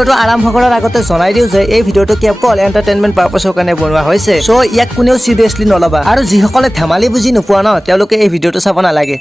ভিডিওটো আৰম্ভ কৰাৰ আগতে জনাই দিওঁ যে এই ভিডিওটো কেৱল এন্টাৰটেইনমেন্ট পাৰপাছৰ কাৰণে বনোৱা হৈছে। সো ইয়াক কোনেও সিৰিয়াসলি নলবা আৰু যিসকলে ধেমালি বুজি নোপোৱা ন তেওঁলোকে এই ভিডিওটো চাব নালাগে।